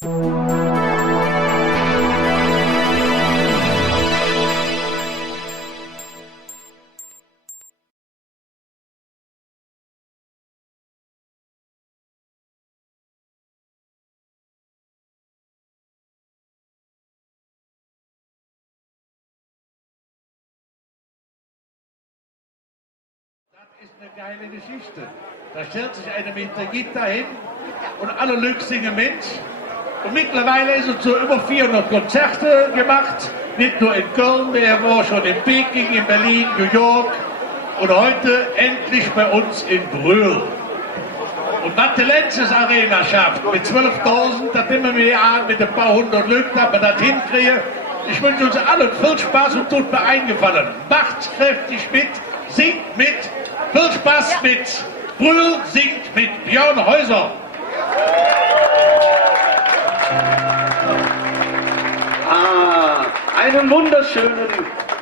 Das ist eine geile Geschichte. Da stellt sich einer mit der Gitarre hin und alle Leute singen mit. Und mittlerweile ist es so über 400 Konzerte gemacht. Nicht nur in Köln, der war schon in Peking, in Berlin, New York. Und heute endlich bei uns in Brühl. Und was die Lenzes Arena schafft, mit 12.000, da nehmen wir hier an mit ein paar hundert Leuten, dass wir das hinkriegen. Ich wünsche uns allen viel Spaß und tut mir eingefallen. Macht's kräftig mit, singt mit. Viel Spaß mit Brühl singt mit Björn Häuser. Einen wunderschönen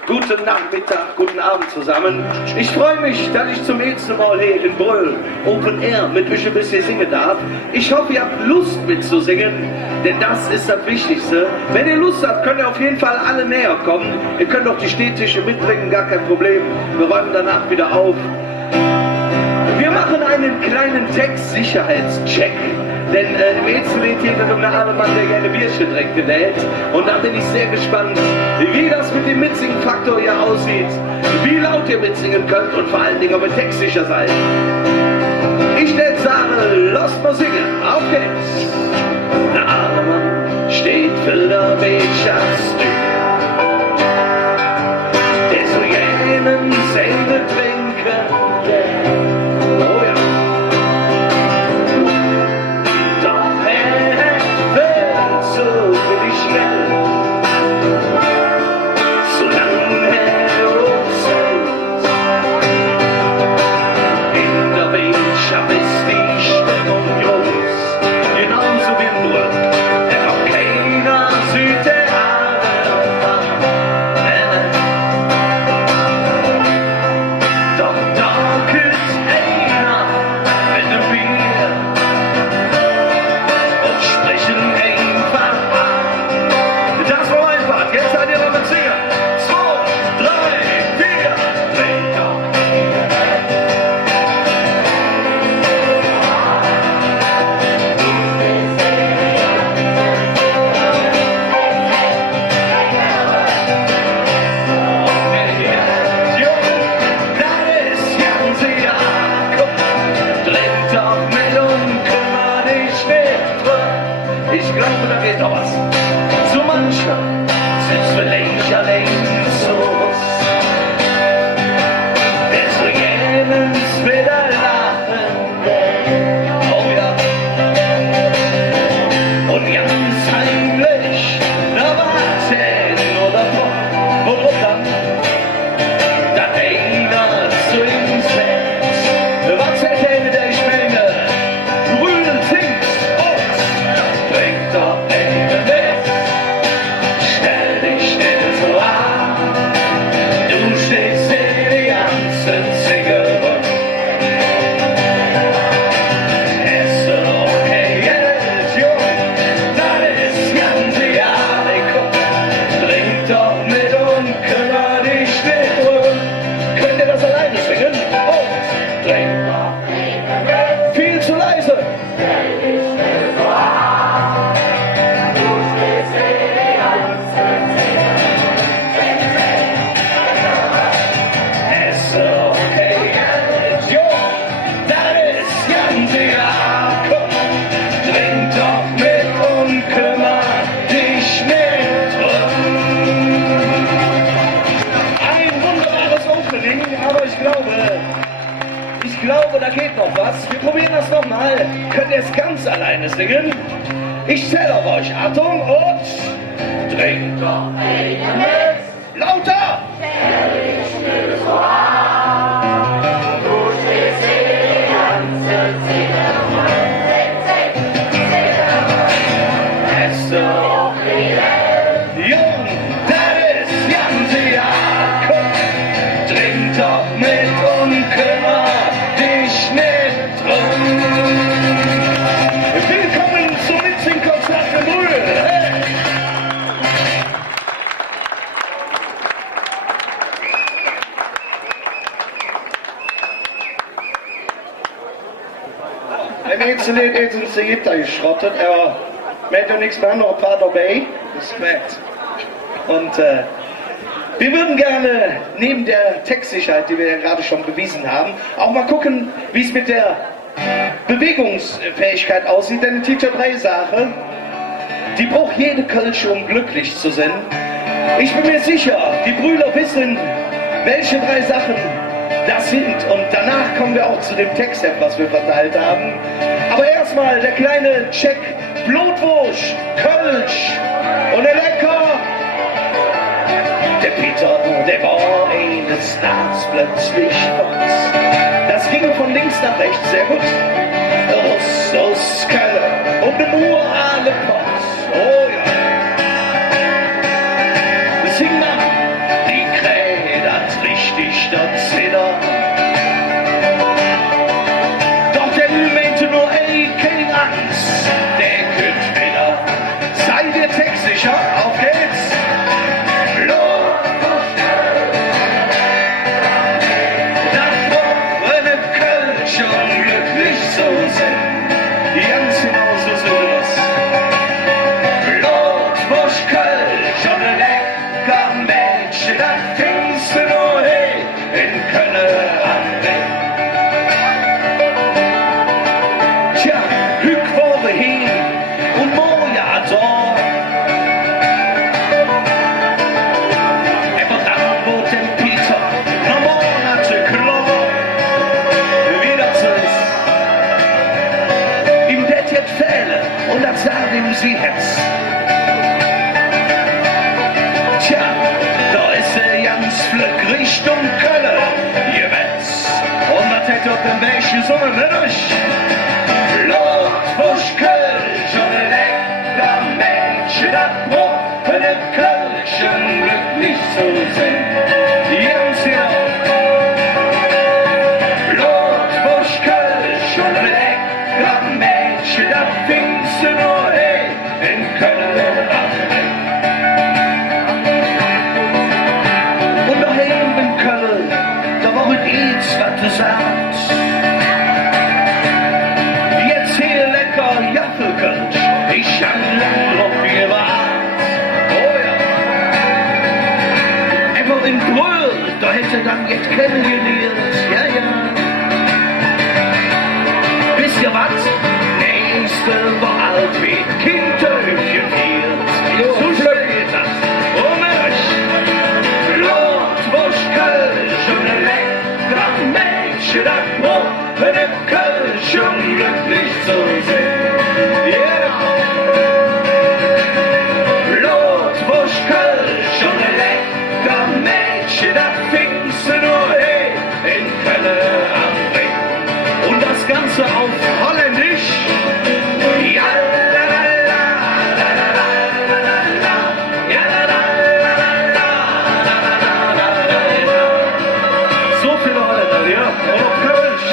guten Nachmittag, guten Abend zusammen. Ich freue mich, dass ich zum ersten Mal hier in Brühl Open Air mit euch ein bisschen singen darf. Ich hoffe, ihr habt Lust mitzusingen, denn das ist das Wichtigste. Wenn ihr Lust habt, könnt ihr auf jeden Fall alle näher kommen. Ihr könnt auch die Stehtische mitbringen, gar kein Problem. Wir räumen danach wieder auf. Wir machen einen kleinen Textsicherheitscheck, denn im ersten Lied geht es um einen armen Mann, der gerne Bierchen trinkt in der Welt. Und da bin ich sehr gespannt, wie das mit dem Mitsingen-Faktor hier aussieht, wie laut ihr mitsingen könnt und vor allen Dingen, ob ihr textsicher seid. Ich stelle sage, lasst mal singen, auf geht's! Ein armer Mann steht für der Wirtschaftstür, der so jenen Seele trinken will. Oh ja. Doch wird so will ich schnell, solange in der Wirtschaft ist die Stimmung groß, genauso wie in Brühl, der noch keiner Südtheater macht. Doch da küsst einer mit dem Bier und sprechen einfach an. Das war mein Part, jetzt seid ihr noch mit Singen. 2, 3, 4, dreht auf. Ich glaube, da geht noch was. So mancher sitzt vielleicht allein so was. Der so jemals wieder lachen will. Oh ja. Und ganz heimlich da warten oder wo dann? Da einer so ins Bett. Was erzählt der Spenge? Brüllen singt und trink doch eben mit. Stell dich nicht so an. Du stehst in die ganzen Zigarren. Es ist okay, jetzt, Junge, das ist ganz egal. Trink doch mit und kümmere dich nicht drum. Könnt ihr das alleine singen? Und trink doch viel zu leise. Es ist okay, jetzt, Junge, das ist ganz egal. Komm, trink doch mit und kümmere dich nicht drum. Ein wunderbares Opening, aber ich glaube, da geht noch was. Wir probieren das nochmal. Könnt ihr es ganz alleine singen? Ich zähle auf euch. Achtung und trinkt doch mit. Lauter! Es ist okay, Jung, das ist ganz egal. Komm, trink doch mit und kümmere dich nicht drum. Willkommen zum Mitsing-Konzert in Im nächsten Lied ist uns die Gitarre geschrottet, aber wir hätten nichts mehr, noch ein paar dabei. Respekt. Und wir würden gerne neben der Textsicherheit, die wir ja gerade schon bewiesen haben, auch mal gucken, wie es mit der Bewegungsfähigkeit aussieht. Denn die T3-Sache, die braucht jede Kölsche, um glücklich zu sein. Ich bin mir sicher, die Brüder wissen, welche 3 Sachen das sind. Und danach kommen wir auch zu dem Textheft, was wir verteilt haben. Aber erstmal der kleine Check. Blutwurst, Kölsch und der Lecker. Der Peter, der war eines Nachts plötzlich fort. Das ging von links nach rechts, sehr gut. Aus Köln und dem urale Pott. Oh ja. Sing mal, die Krähe, das richtig dort zittert. Doch der meinte nur, ey, keine Angst, der kommt wieder. Seid ihr textsicher? Auf geht's! Los! Das offene Kölsch und glücklich so sind. Ganz genau so sind wir das. Blutwurst, Kölsch und ein lecker Mensch, das findest du nur hier in Köln am Ring. Tja, Hück wurde hin und Moja da. Aber dann wurde dem Peter noch Monate klar, wie das ist. Ihm det jetzt fehlen und das sagt ihm sie jetzt. Tja, da ist er ganz flück Richtung Köln, ihr Wetz. Und das hätte auf dem Weg gesungen, nicht euch? Blutwurst, Kölsch und ein lecker Mensch, das braucht eine Kölsch und glücklich zu sein. Ganz genau. Blutwurst, Kölsch und ein lecker Mensch, das findest du nur hier in Köln am Ring. Und daheim in Köln, da war es iets, was du sagst. Jetzt hier lecker Jaffelkölsch, ich hab lang drauf gewartet. Oh ja. Einfach in Brühl, da hätte dann jetzt kennengelernt, ja, ja. Wisst ihr was? Nächste war alt wie Kinderhübchen hier. So steht das. Oh Mensch, Blutwurst, Kölsch und ein lecker Mensch, das braucht eine Kölsch, um glücklich zu sein. Yeah. Blutwurst, Kölsch und ein lecker Mensch, das findest du nur hier in Köln am Ring. Und das Ganze auf Holländisch. Ja, la, la, la, la, la, la, la, la, la. Ja, la, la, la, la, la, la, la, la, la, la. So viele Holländer, ja. Und auf Kölsch.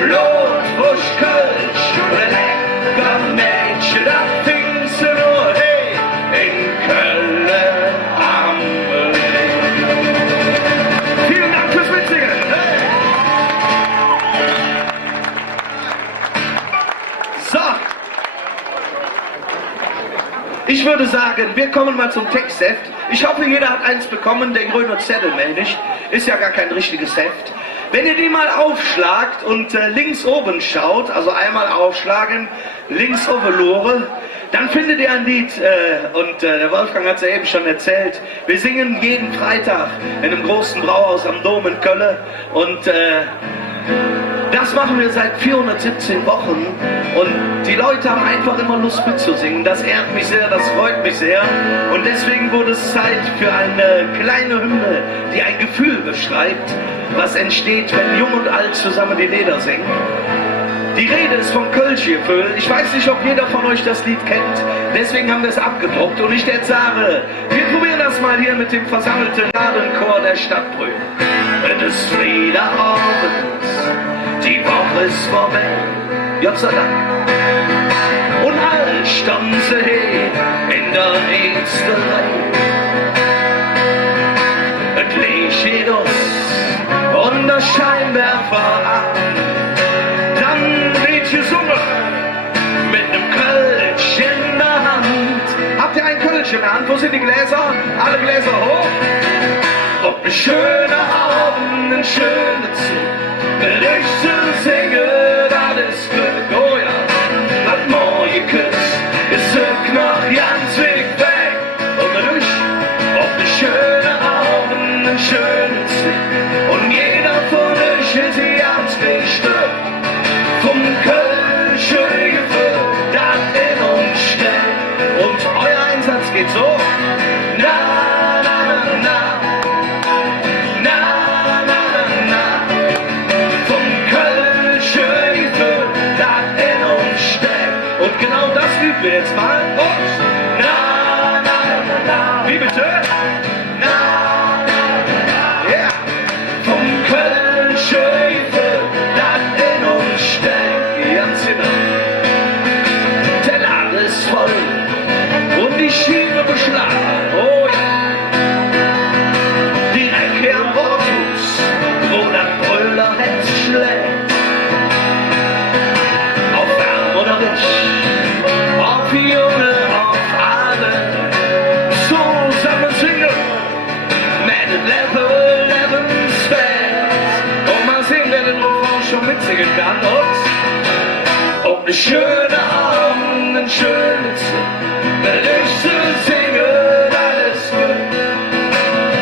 Blutwurst, Kölsch, lecker Mensch, das findest du nur hier in Köln am Ring. Vielen Dank fürs Mitsingen. Hey. So. Ich würde sagen, wir kommen mal zum Textheft. Ich hoffe, jeder hat eins bekommen, der grüne Zettel, meine ich. Ist ja gar kein richtiges Heft. Wenn ihr die mal aufschlagt und links oben schaut, also einmal aufschlagen, links oben Lore, dann findet ihr ein Lied, und der Wolfgang hat es ja eben schon erzählt, wir singen jeden Freitag in einem großen Brauhaus am Dom in Köln und das machen wir seit 417 Wochen und die Leute haben einfach immer Lust mitzusingen. Das ehrt mich sehr, das freut mich sehr und deswegen wurde es Zeit für eine kleine Hymne, die ein Gefühl beschreibt, was entsteht, wenn Jung und Alt zusammen die Lieder singen. Die Rede ist vom Kölschgefühl. Ich weiß nicht, ob jeder von euch das Lied kennt, deswegen haben wir es abgedruckt und ich jetzt sage, wir probieren das mal hier mit dem versammelten Ladenchor der Stadt Brühl. Es ist Freitagabend, die Woche ist vorbei, Gott sei Dank. Und alle standen sie hier in der nächsten Reihe. Es Licht geht aus und der Scheinwerfer an. Dann wird gesungen Kölsch in der Hand. Wo sind die Gläser? Alle Gläser hoch. Ob ein schöner Abend, ein schöner Zug, mit euch zu singen, alles Glück. Oh ja, was morgen küsst, ist noch ganz weit weg. Und mit euch, ob ein schöner Abend, ein schöner Zug, und jeder von euch ist ganz wichtig. Vom Kölsche Gefühl, das in uns steckt. Und euer Einsatz geht so. Na, na, na, na. Na, na, na, na. Vom Kölsche Gefühl, das in uns steckt. Und genau das üben wir jetzt mal. Und na, na, na, na. Wie bitte? Na, na, na, na. Ja. Vom Kölsche Gefühl, das in uns steckt. Ganz genau. Der Laden ist voll und die Schiene beschlagen. Oh ja. Die Ecke am Rohrfuß, wo das Brüllerherz schlägt. Auf arm oder rich, auf Junge, auf alle. So zusammen singen, mit Lebensfest. Und mal sehen, wer den Refrain schon mitsingen kann. Und ob ein schöner Abend, ein schönes Zug, mit euch zu singen, alles gut.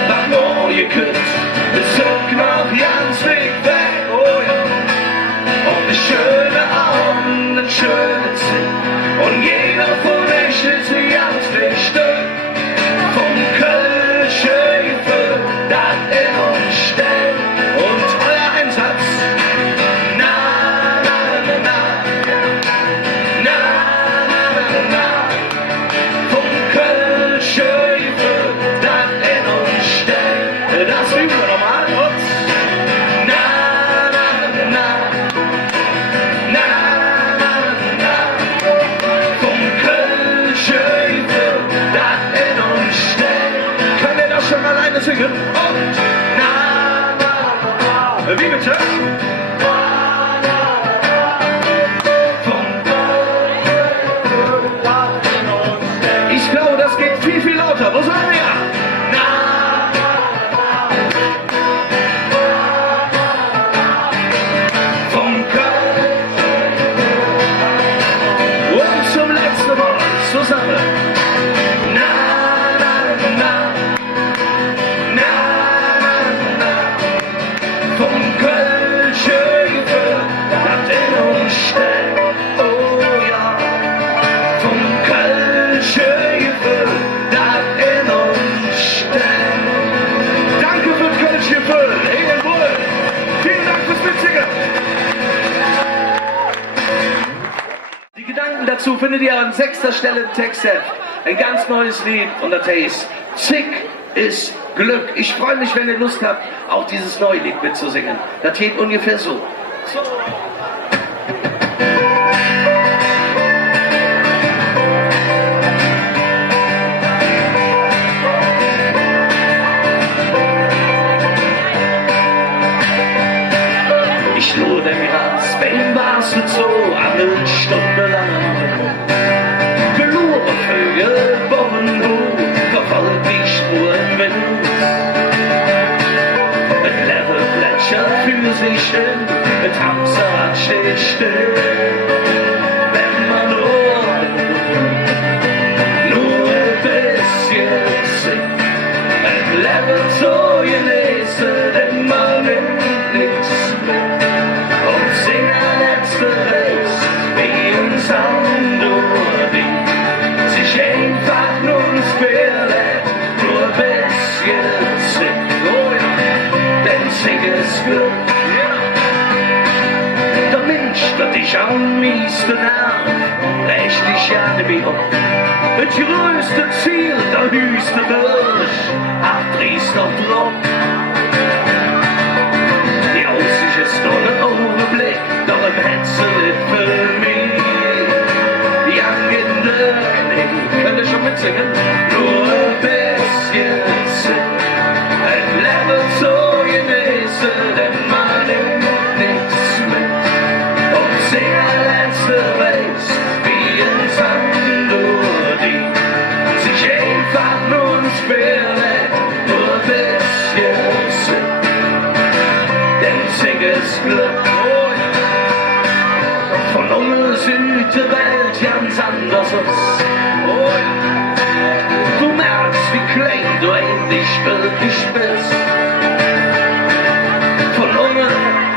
Nach morgen küsst, es ist noch ganz weit weg, oh ja. Ob ein schöner Abend, ein schönes Zug, und jeder von euch ist ganz wichtig. Vom Kölsche Gefühl, das in uns steckt. Und euer Einsatz, na, na, na, na. Na, na, na, na. Vom Kölsche Gefühl, das in uns steckt. Das üben wir nochmal. Und na, na, na, na. Na, na, na, na. Vom Kölsche Gefühl, das in uns steckt. Könnt ihr das schon alleine singen? Und na, na, na, na. Wie bitte? Ich glaube, das geht viel, viel lauter. Wo sagen wir? Na, vom Köln. Und zum letzten Mal zusammen. Na, na, na. Na, na, na. Vom Kölsche Gefühl, das in uns steckt. Oh ja. Vom Kölsche Gefühl, das in uns steckt. Danke fürs Kölsche Gefühl, Ihnen wohl. Vielen Dank fürs Mitsingen. Die Gedanken dazu findet ihr an 6. Stelle im Textheft. Ein ganz neues Lied und das heißt Zick ist Glück. Ich freue mich, wenn ihr Lust habt, auch dieses neue Lied mitzusingen. Das geht ungefähr so. Ich lud den Gras, wenn warst du so eine Stunde lang. Verlore Vögel, Bomben, verfolgt die Spuren mit. Ein Level plätschert für sich hin, ein Hamsterrad steht still. Wenn man nur ein bisschen singt, ein Level so gelesen, denn man nimmt nichts mit. Und sing ein letzter Reis, wie uns die sich einfach nur verletzt, nur ein bisschen singt. Oh ja, denn sing ist Glück. Der Mensch, der dich am meisten nervt, rächt dich ja nicht mehr um. Das größte Ziel, der höchste Berg, ach, drehst doch drauf. Die Aussicht ist nur ein Augenblick, doch im Herzen nicht für mich. Young in the Knie, könnt ihr schon mitsingen? Nur ein bisschen Sinn, ein Level so genießen, denn man nimmt nichts mit. Und sing ein letzter Reis, wie ein Sand durch die sich sieht die Welt ganz anders aus. Oh ja. Du merkst, wie klein du endlich wirklich bist. Von unten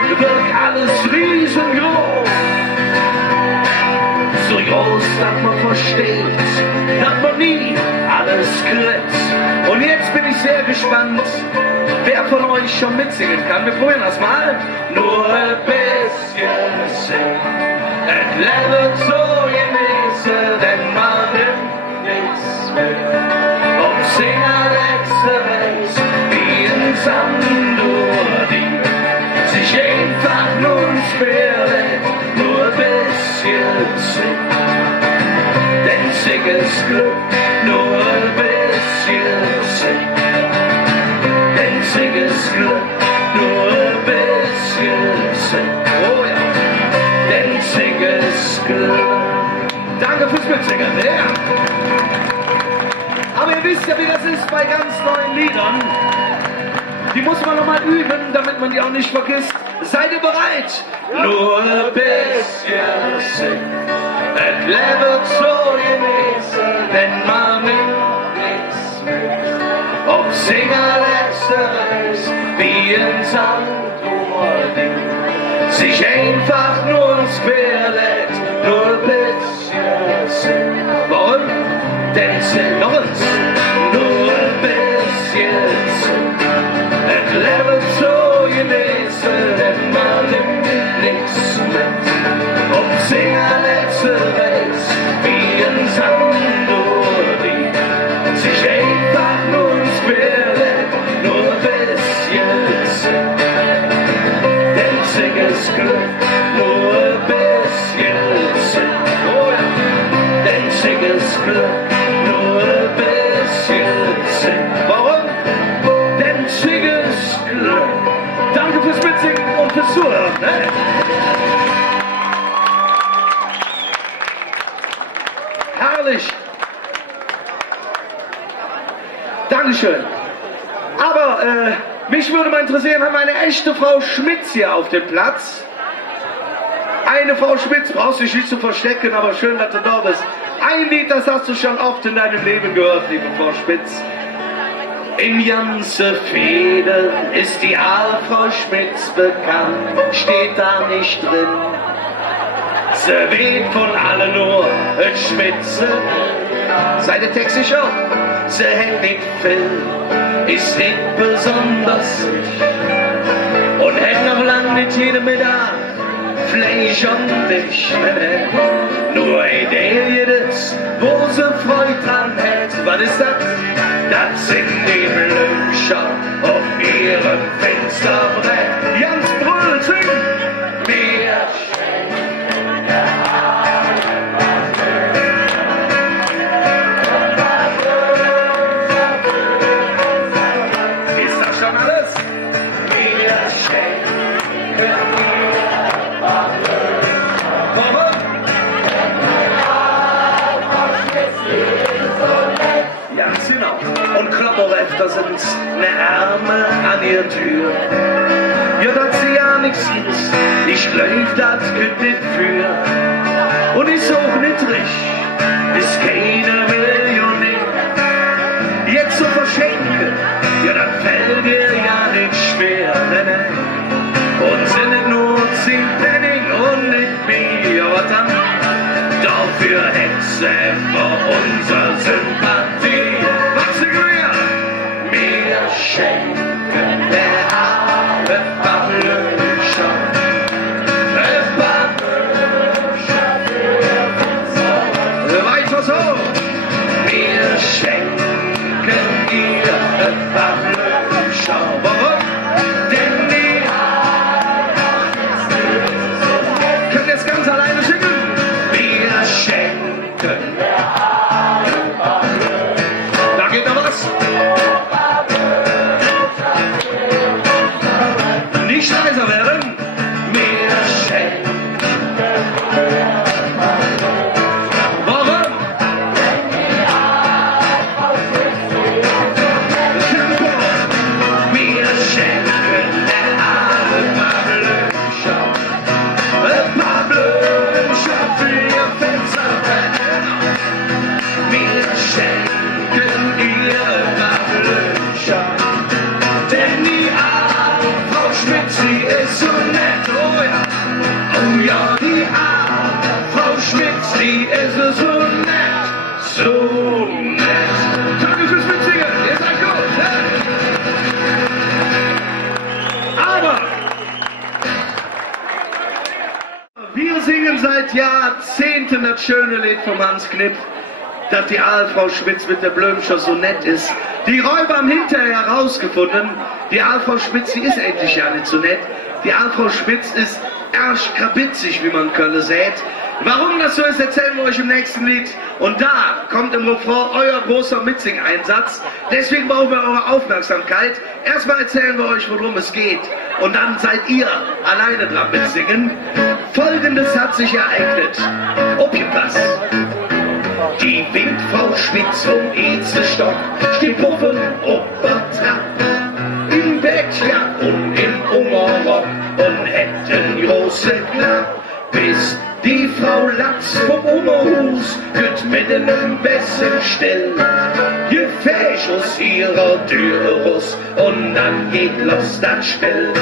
wird alles riesengroß. So groß, dass man versteht, dass man nie alles kriegt. Und jetzt bin ich sehr gespannt, wer von euch schon mitsingen kann. Wir probieren das mal. Nur ein bisschen singen. Es lebt so genießen, denn man nimmt nichts mehr. Und singen letzte Welt, wie in Sand nur die, sich einfach nur spüren, nur ein bisschen singen. Denn sing ist Glück, nur ein bisschen singen. Denn sing ist Glück, nur ein bisschen singen. Oh ja, denn sing ist Glück. Danke fürs Mitsingen, ja. Aber ihr wisst ja, wie das ist bei ganz neuen Liedern. Die muss man nochmal üben, damit man die auch nicht vergisst. Seid ihr bereit? Nur ein bisschen singen. Es lebt so genießen, wenn man nimmt nichts mit. Ob Singer letzter ist, wie in Sand sich einfach nur ins Meer lädt, nur ein bisschen singen. Warum? Denn sing noch eins, nur ein bisschen singen. Es lebt so genießen, wenn man nimmt nichts mit. Ob Singer letzte Welt, wie ein Sand die sich einfach nur ins Meer lädt, nur ein bisschen singen. Denn sing ist Glück, nur ein bisschen singen. Oh ja, denn sing ist Glück, nur ein bisschen singen. Warum? Denn sing ist Glück. Danke fürs Mitsingen und fürs Zuhören. Ne? Herrlich. Dankeschön. Aber mich würde mal interessieren, haben wir eine echte Frau Schmitz hier auf dem Platz? Eine Frau Schmitz, brauchst du dich nicht zu verstecken, aber schön, dass du da bist. Ein Lied, das hast du schon oft in deinem Leben gehört, liebe Frau Schmitz. Im ganzen Fehde ist die Frau Schmitz bekannt, steht da nicht drin. Sie weht von allen nur ein Schmitze. Seid ihr textisch auch? Sie hängt nicht viel, ist nicht besonders sich. Und hängt noch lang nicht jede Mittag Fleisch und dich. Nur eine Idee ist, wo sie Freude dran hält. Was ist das? Das sind die Blümchen auf ihrem Fensterbrett. Jans Brüll singt mir. Und Klopperöfter sind ne Arme an ihr Tür. Ja, dass sie ja nix ist, ich glaub, das geht nicht für. Und ist auch nicht recht, ist keine Millionär. Jetzt zu verschenken, ja, das fällt dir ja nicht schwer, ne? Und sind nicht nur 10 Pfennig und nicht mehr, aber dann dafür hätte immer unsere Sympathie. Was sie mir schenken, der arme Pavlöscher. Weiter so. Wir schenken ihr Pavlöscher. Warum? Denn die können jetzt ganz alleine singen. Wir schenken sie ist so nett, so nett. Danke fürs Mitsingen, ihr seid gut. Aber wir singen seit Jahrzehnten das schöne Lied von Hans Knipp, dass die Aalfrau Schmitz mit der Blömscher so nett ist. Die Räuber haben hinterher herausgefunden, die Aalfrau Schmitz, die ist endlich ja nicht so nett. Die Aalfrau Schmitz ist arschkrabitzig, wie man Köln sät. Warum das so ist, erzählen wir euch im nächsten Lied. Und da kommt im Refrain euer großer Mitsing-Einsatz. Deswegen brauchen wir eure Aufmerksamkeit. Erstmal erzählen wir euch, worum es geht. Und dann seid ihr alleine dran mitsingen. Folgendes hat sich ereignet. Aufgepasst. Die Windfrau Schmitz vom Ezelstock steht puffen auf der Trapp. Im Bettjack und im Umrock und hätten große Klapp. Bis die Frau Latz vom Oberhus wird mit einem besten still. Gefäß aus ihrer Tür raus und dann geht los das Spiel.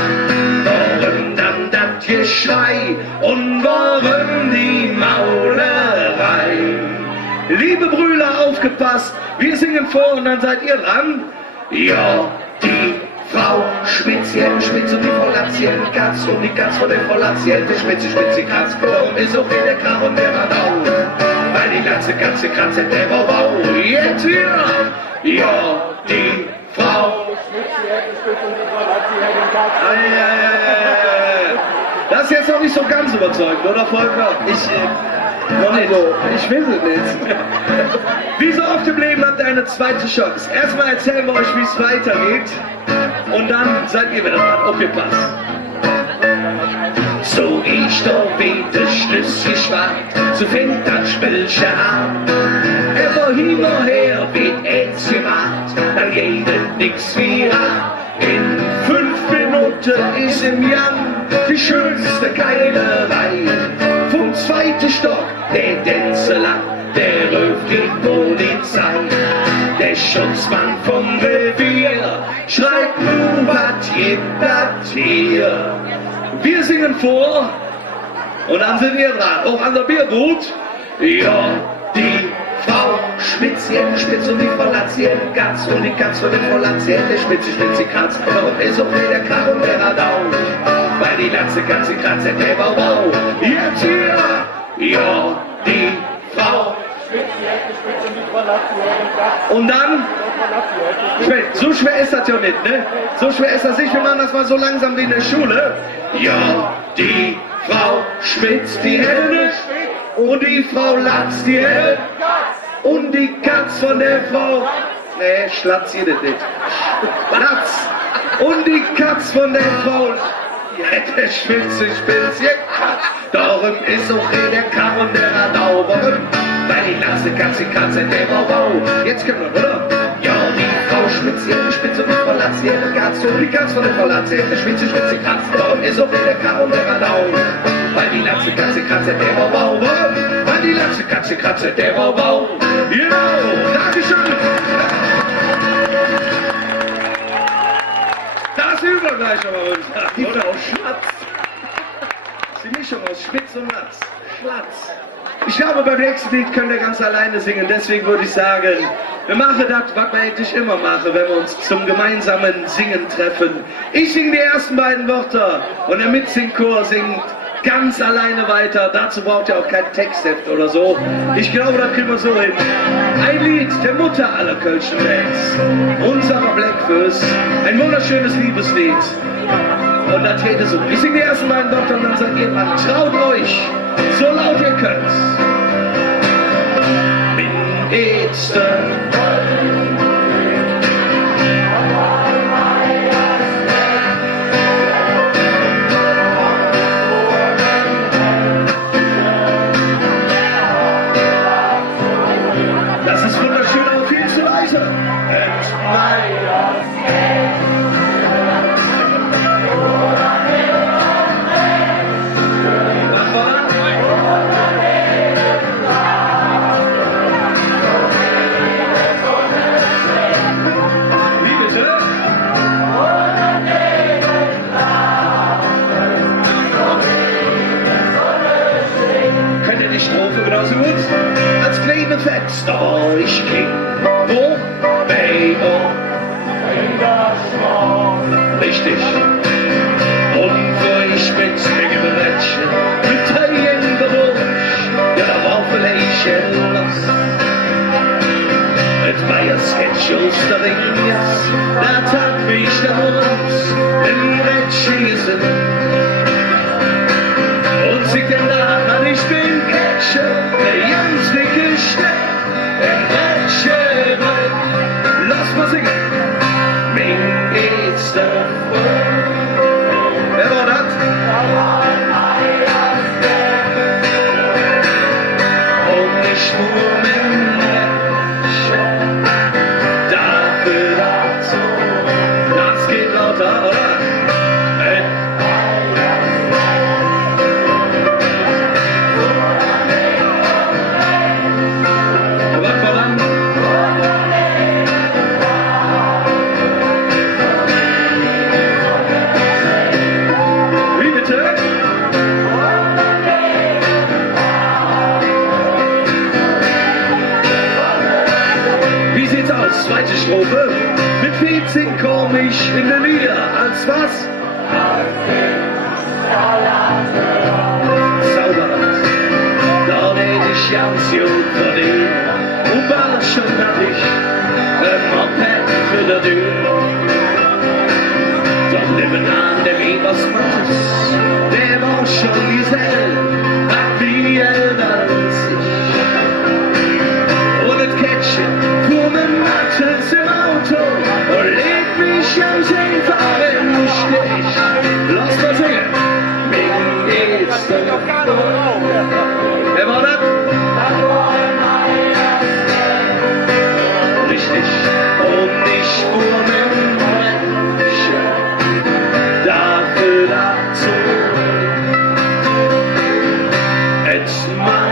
Warum dann das Geschrei und warum die Maulerei? Liebe Brüder, aufgepasst, wir singen vor und dann seid ihr dran. Ja, die Frau Schmitz, die Spitz und die Frau Latz, die Katz und die Katz von der Frau Latz, die Spitze, die Katz. Warum ist auch der Krach und der Radau? Weil die ganze Katze kratzt der Bau. Jetzt hier, ja, die Frau Schmitz, die Spitze und die Frau Latz, die Katz. Das ist jetzt noch nicht so ganz überzeugend, oder Volker? Noch nicht. Ich weiß es nicht. Wie so oft im Leben habt ihr eine zweite Chance. Erstmal erzählen wir euch, wie es weitergeht. Und dann seid ihr wieder dran. Aufgepasst. So ich da bitte Schlüssel schwart, so fängt das Spielchen an. Er war hin und her, wird es gemacht, dann geht es nix wieder. In 5 Minuten ist im Jan die schönste Keilerei. Vom 2. Stock, der Tänzeler, der ruft die Polizei. Der Schutzmann vom Revier schreit nur, was geht das hier? Wir singen vor und dann sind wir dran. Auch an der Bierbrut. Ja, die Frau Schmitz, die Spitz und die Frau Latz, die Katz und die Katz von der Frau Latz, die Spitze, die Katz. Warum ist auch der Krach und der Radau? Weil die Latze, Katze, kratzt der Bau. Jetzt hier, ja, die Frau Schmitz, die Spitze und die Frau Latz, die Katz. Und dann, so schwer ist das ja nicht, ne? So schwer ist das nicht, wir machen das mal so langsam wie in der Schule. Ja, die Frau Schmitz, die Hände, und die Frau Latz, die Hände, und die Katz von der Frau, ne, Schlatz ihr das nicht. Latz, und die Katz von der Frau, der Schmitz, ich bin's, ihr Katz, darum ist auch der Krach und der Radau, warum? Weil die Latze, Katze, der Bau. Jetzt können wir, oder? Ja, die Frau Schmitz, die Spitze und die Frau Latz, die Katz und die Katz von der Frau Latz, der Spitze, Katz, darum ist auch der Krach und der Radau. Weil die Latze, Katze, der Bau, warum? Weil die Latze, Katze, der Bau. Genau, Dankeschön. Das üben wir gleich aber runter. Die Frau Schlatz. Das ist die Mischung aus Spitz und Latz. Schlatz. Ich glaube, beim nächsten Lied könnt ihr ganz alleine singen, deswegen würde ich sagen, wir machen das, was wir eigentlich immer machen, wenn wir uns zum gemeinsamen Singen treffen. Ich singe die ersten beiden Wörter und der Mitsingchor singt ganz alleine weiter. Dazu braucht ihr auch kein Textheft oder so. Ich glaube, das kriegen wir so hin. Ein Lied der Mutter aller Kölschen Bands, unserer Blackfist, ein wunderschönes Liebeslied. Und das hätte so. Ich singe die ersten beiden Wörter und dann sagt ihr mal, traut euch, so laut ihr könnt. Bin Ätzte. Das ist wunderschön, aber viel zu leise. genauso gut. Als kleiner Fenster, ich ging wo, bei, richtig. Und wo ich mit dem Rädchen, mit Tränen durch, ja, da war vielleicht ein Lost. Et war ja Sketch aus der Ringes, da tat mich der Mund in Rädchen. Und sie kann nachher, ich bin Catcher, der ganz dicke Steck, ein Rädchen. Lass mal singen. Mir geht's davon. Wer war das? Und ich nur mit Rädchen, dafür dazu. Das geht lauter, oder? Zweite Strophe. Mit 14 komm ich in der Liga als was? Zauberhaft. Da hätte ich ganz gut verdient. Und bald schon hatte ich ein Moped für der Tür. Doch nebenan der Ebers Mattes, der war schon Gesell, hat wie älter als ich. Und das Kätzchen im Auto und leg mich am Senfer im Stich. Lass mal singen. Mir geht's davon. Wer war das? Richtig. Und ich fuhr mit dem Menschen dafür dazu. It's my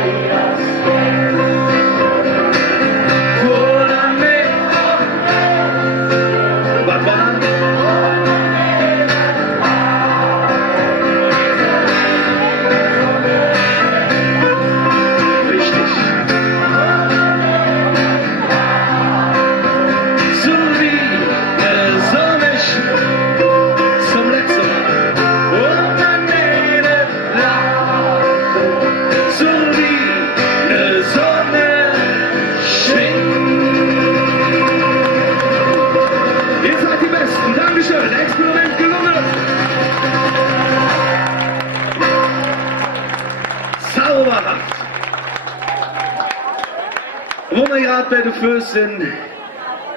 wo wir gerade bei den Föß sind,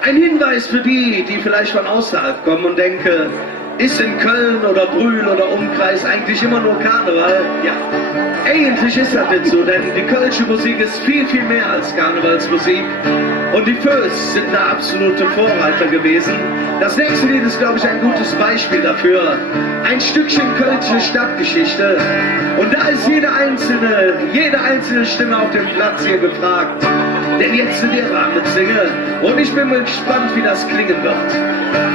ein Hinweis für die, die vielleicht von außerhalb kommen und denken, ist in Köln oder Brühl oder Umkreis eigentlich immer nur Karneval? Ja, eigentlich ist das nicht so, denn die kölsche Musik ist viel, viel mehr als Karnevalsmusik. Und die Föß sind eine absolute Vorreiter gewesen. Das nächste Lied ist, glaube ich, ein gutes Beispiel dafür. Ein Stückchen kölsche Stadtgeschichte. Und da ist jede einzelne Stimme auf dem Platz hier gefragt. Denn jetzt sind wir dran mit Singen. Und ich bin mal gespannt, wie das klingen wird.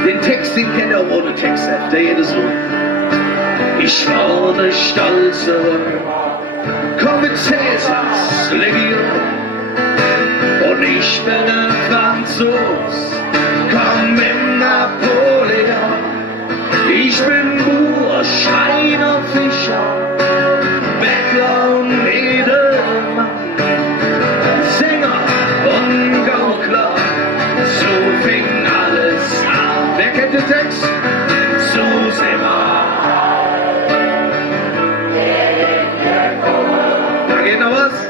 Den Text, den kennt ihr auch ohne Textheft, der jede so. Ich war eine stolze Komm Cäsars Legion. Und ich bin ein Franzos, komm mit Napoleon. Ich bin Bauer, Schreiner, Fischer, Bettler und Edelmann, Sänger und Gaukler, so fing alles an. Wer kennt den Text? So sind wir. Da geht noch was?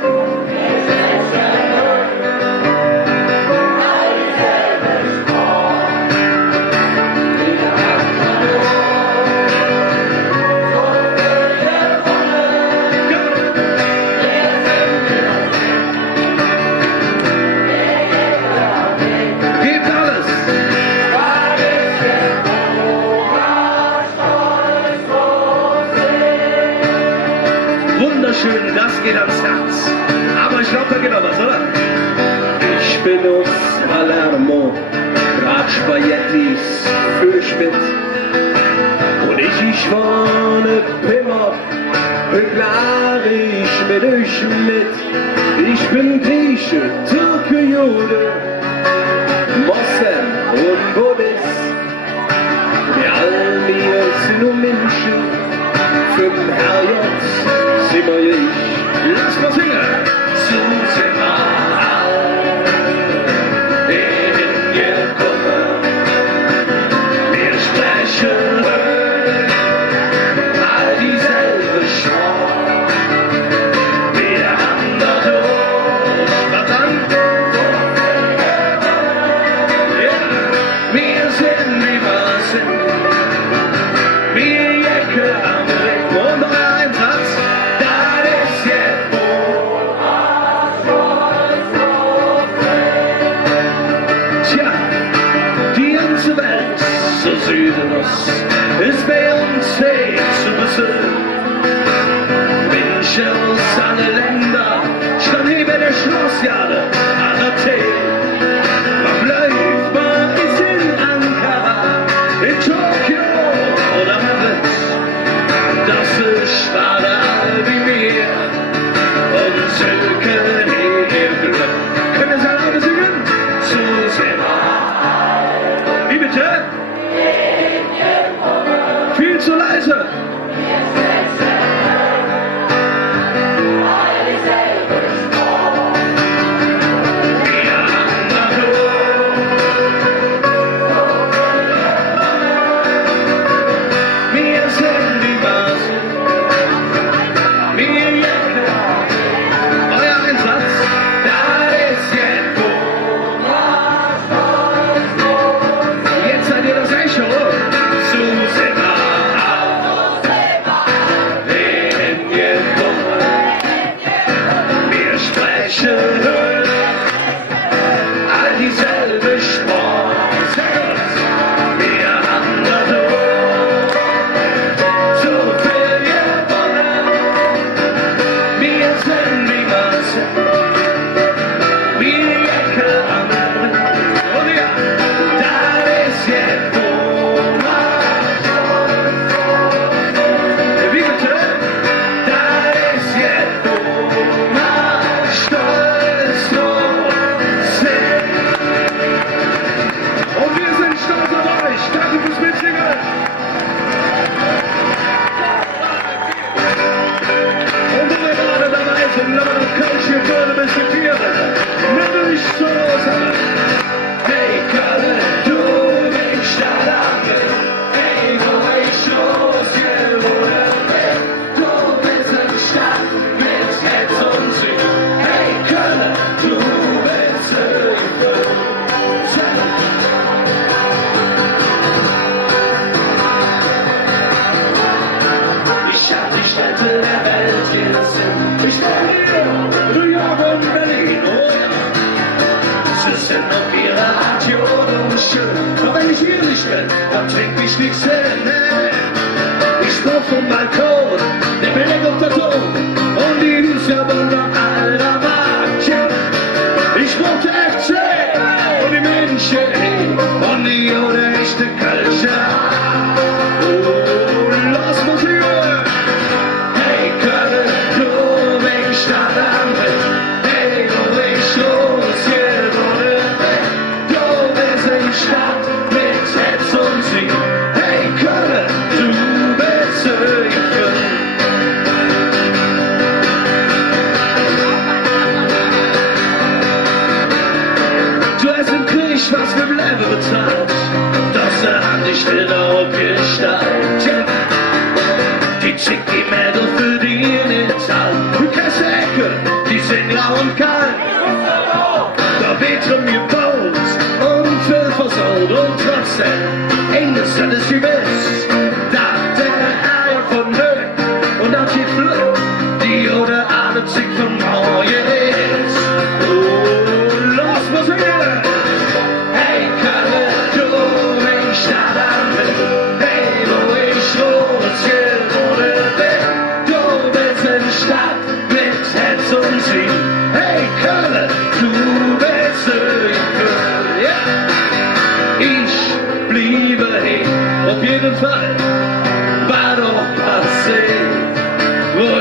Wunderschön, das geht ans Herz. Aber ich glaube, da geht noch was, oder? Ich bin aus Palermo, Bratspaghettis für Schmidt. Und ich war ne Pimmer beklage ich mit euch mit. Ich bin Grieche, Türke, Jude, Moslem und Buddhist. Wir all wir sind nur Menschen, für den Herrgott sind wir ich. Lass mal singen! So sind wir all in gekommen. Wir sprechen all dieselbe Sprache. Wir haben dadurch, was dann? Ja, wir sind wie wir sind. Wir Jäcke am Weg und ein Platz, das ist jetzt wohl. Tja, die ganze Welt, so südlos, ist bei uns hey zu Besuch. Menschen aus allen Ländern, schon hier bei der Schlossjahre an der Tee. Man bleibt, man ist in Ankara, in Tokio oder Madrid. Das ist schade all wie mir und söken ihr Glück. Können Sie alle singen? So sind wir. Wie bitte? Viel zu leise. Wir sind wie wir sind. Wir Jäcke. Euer Einsatz, das ist jetzt wohl. Jetzt seid ihr das Echo. So sind wir in gekommen. Wir sprechen all dieselbe Sprache. Wir haben dadurch so viel gewonnen. Wir sind wie wir sind. Wir Jäcke am Weg. Und ja, das ist jetzt wohl. Wie bitte? Das ist jetzt wohl. Stolz drauf sind. Und wir sind stolz auf euch. Danke fürs Mitsingen. Und wo wir gerade dabei sind, lassen wir noch Kölsche Böhle diskutieren. Nimm dich so sein. Hey, Köln, du bist Stadtangel. Hey, wo ich los gewohnt bin. Du bist eine Stadt mit Herz und Süd. Hey, Köln, du bist Ich hab die Städte der Welt gesehen. Ich war hier, New York und Berlin, oh ja. Sie sind auf ihre Art jung und schön. Aber wenn ich ehrlich bin, dann trinkt mich nichts hin. Nee. Ich brauch vom Balkon, der Blick auf der Ton und die Hüßerwunder aller Markt. Ja. Ich brauch der FC und die Menschen und die ohne echte Culture. Oh, lass mal singen. Hey, Köln, du bist Stadtangel. Hey, wo ich los gewohnt bin. Du bist eine Stadt mit Herz und Sinn. Hey, Köln, du bist Höhe. Du hast im Krieg was mit Leben bezahlt. Das hat dich wieder aufgestellt. Ja. Die Chick, die Mädel für die nicht zahlt. Du kennst die Ecke, die sind grau und kalt. Da weht mir Baus und viel versaut und trotzdem eines alles gewiss. Da der Eier von Höhe und auch die Flöhe, die oder alle sich von Mauer ist. Oh, lass mal singen. Hey, Köln, du bist Stadtangel. Hey, wo ich los gewohnt bin. Du bist eine Stadt mit Herz und Sinn. Hey, Köln, du bist Höhe. Ja. Ich bliebe hier, auf jeden Fall war doch passiert, wo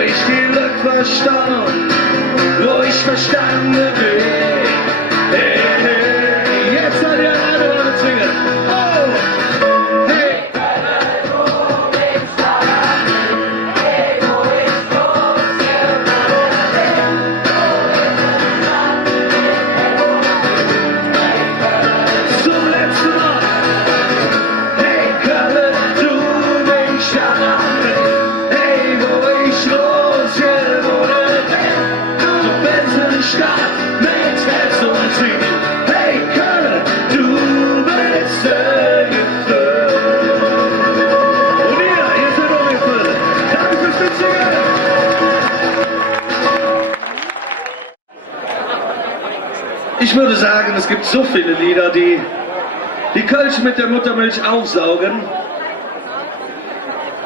verstanden, wo ich verstanden bin. Hey, hey, jetzt seid ihr alle ohne Zwingen. Oh, hey. Zum letzten Mal. Hey, Köln, du mich an. Hey, wo ich losgehe, wurde du bist eine Stadt mit Herz und Singen. Hey, Köln, du bist Gefühl. Und ihr seid auch Gefühl. Danke fürs Mitsingen. Ich würde sagen, es gibt so viele Lieder, die Kölsch mit der Muttermilch aufsaugen.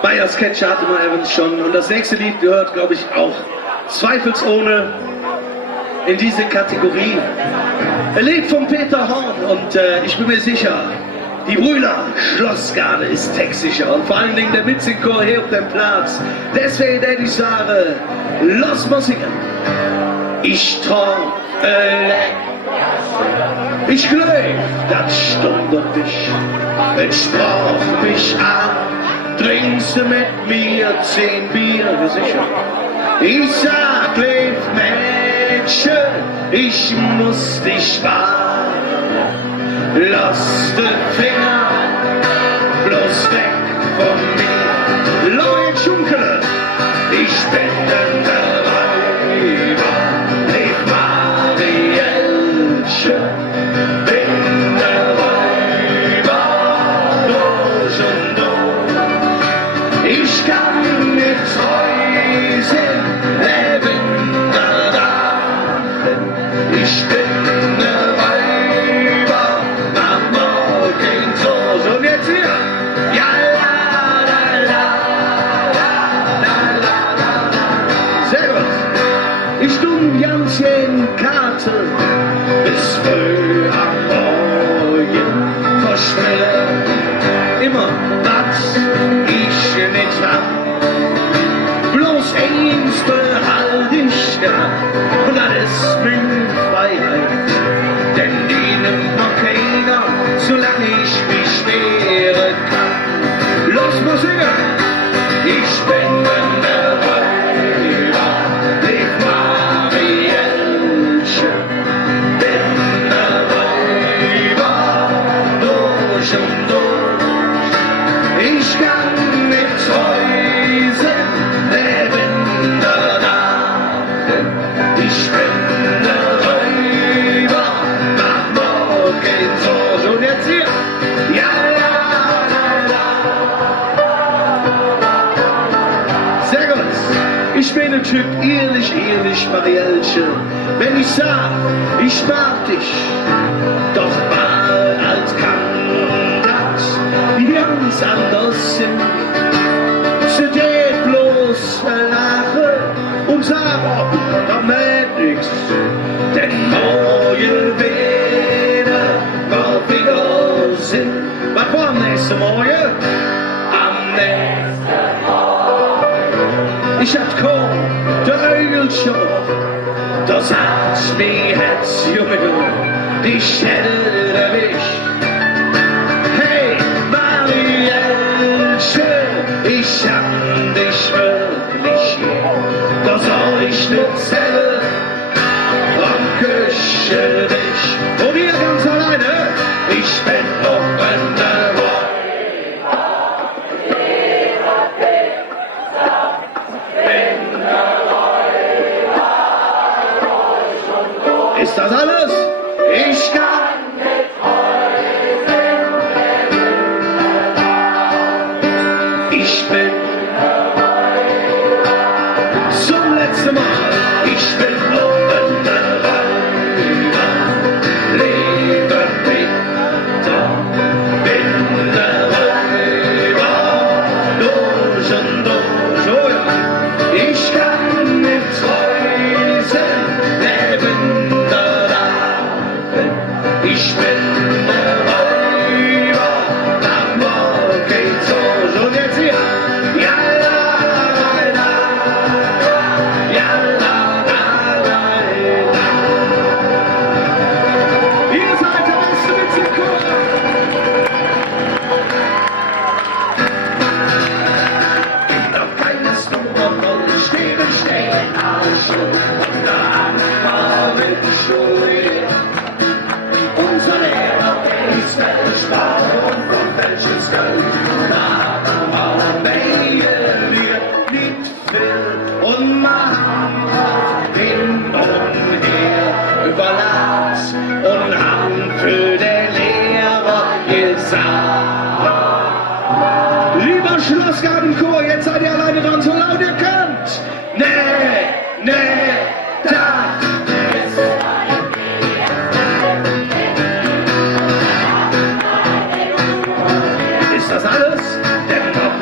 Bayers Catcher hatte man Evans schon und das nächste Lied gehört, glaube ich, auch zweifelsohne in diese Kategorie. Ein Lied von Peter Horn und ich bin mir sicher, die Brüder Schlossgarde ist textsicher und vor allen Dingen der Mitsingchor hier auf dem Platz. Deswegen hätte ich sagen, lass mal singen. Ich trau ich glaub, das stundert dich, es sprach mich an, trinkst du mit mir 10 Bier, sicher. Ich sag, leb Mädchen, ich muss dich warnen, lass den Finger bloß weg von mir. Leute Schunkele, ich bin der Weiber, leb Marielchen, bin der Weiber, durch und durch. Ich kann nicht treu sein, leben da. Ich bin der Weiber, mach morgen so. Und jetzt hier. Ja, la, la, la, la, la, la. Sehr gut. Ich tue ganz in Karte bis früh am Morgen verspreche immer, was ich nicht hab. Bloß eins behalt ich ja, und das ist meine Freiheit. Denn die nimmt noch keiner, solange ich mich wehren kann. Los, mal singen! Ich bin der Weiber, leb Marielchen, bin der Weiber, durch und durch. Ich kann nicht treu sein, leben der Nacht. Ich bin der Weiber, mach morgen so. Und jetzt hier, ja, ja, la, la. Sehr gut. Ich bin ein Typ ehrlich, Marielchen. Wenn ich sag, ich mag dich, doch mal als kann das ganz anders sind. Zu dir bloß lache und sag, oh, da merkt nix. Denn neue Wege war wieder Sinn. Was war am nächsten Morgen? Am nächsten Morgen. Ich hab kaum der Äugel schon. Da sagt mir Herz, Junge, dich hätte erwischt. Hey, Marielchen, ich hab dich wirklich lieb. Da soll ich nicht zählen und küsse dich. Und ihr ganz alleine, ich bin offen der Ist das alles? Ich kann nicht ich bin zum letzten Mal, ich bin offen der Weiber, lebe bitte, bin der Weiber, durch und durch, oh ja, ich kann nicht treu sein, leben der Nacht. Schlossgartenchor, jetzt seid ihr alleine dran, so laut ihr könnt. Nee, nee, da. Ist das alles? Denn noch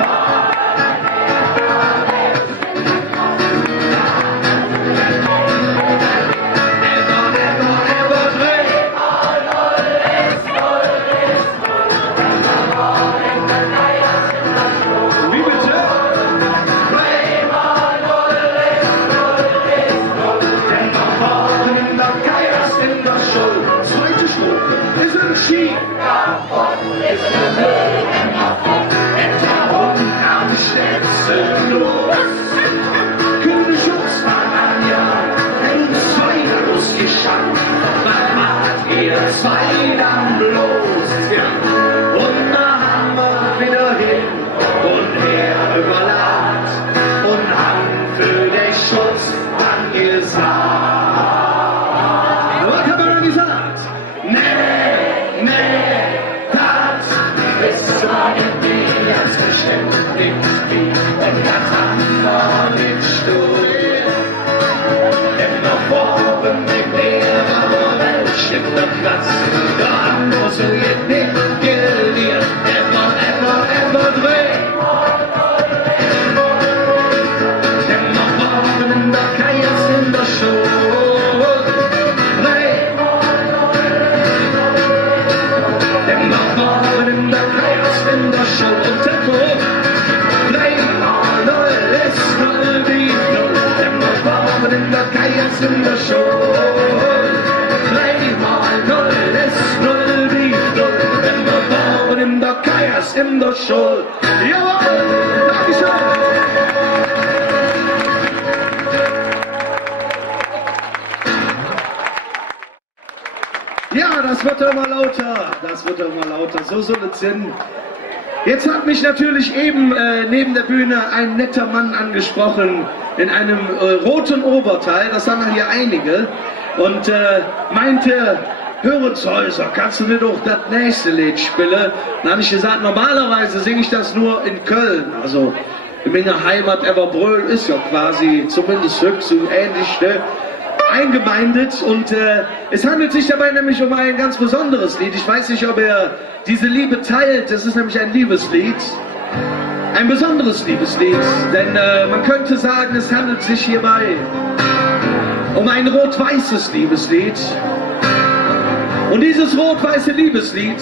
zwei dann bloß, ja. Und da haben wir wieder hin und her überladen und haben für den Schutz angesagt. Was haben wir denn gesagt? Nee, nee, das ist zwar nicht als verständlich und das haben wir nicht studiert. Denn noch morgen mit der stimmt der Platz, da haben wir so jetzt nicht geliert. Ever dreh. Denn noch morgen in der Kajaks in der Show. Dreh. Denn noch morgen in der Kajaks in der Show. Und Tempo. Dreh mal null, ist null wie null. Denn noch morgen in der Kajaks in der Show. In der Schule. Jawohl! Dankeschön! Ja, das wird doch mal lauter. Das wird doch mal lauter. So soll es sein. Jetzt hat mich natürlich eben neben der Bühne ein netter Mann angesprochen in einem roten Oberteil. Das haben hier einige. Und meinte, Hörenzhäuser, kannst du mir doch das nächste Lied spielen? Dann habe ich gesagt, normalerweise singe ich das nur in Köln. Also in meiner Heimat Everbröl ist ja quasi zumindest höchst so ähnlich eingemeindet. Und es handelt sich dabei nämlich um ein ganz besonderes Lied. Ich weiß nicht, ob er diese Liebe teilt. Es ist nämlich ein Liebeslied. Ein besonderes Liebeslied. Denn man könnte sagen, es handelt sich hierbei um ein rot-weißes Liebeslied. Und dieses rot-weiße Liebeslied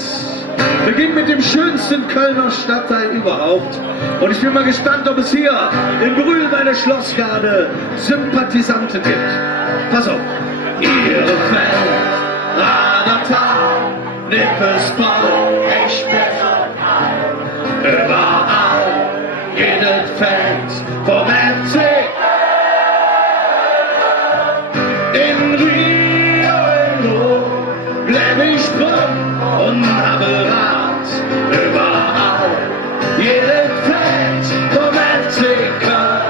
beginnt mit dem schönsten Kölner Stadtteil überhaupt. Und ich bin mal gespannt, ob es hier in Brühl bei der Schlossgarde Sympathisanten gibt. Pass auf. Ihre Feld, Radertal, Nippesbau, Eschberg, überall, jedes Feld vom MC. In Rio, in Rom, Glemmischbrunn und Haberat, überall, jedes Feld vom FC Köln.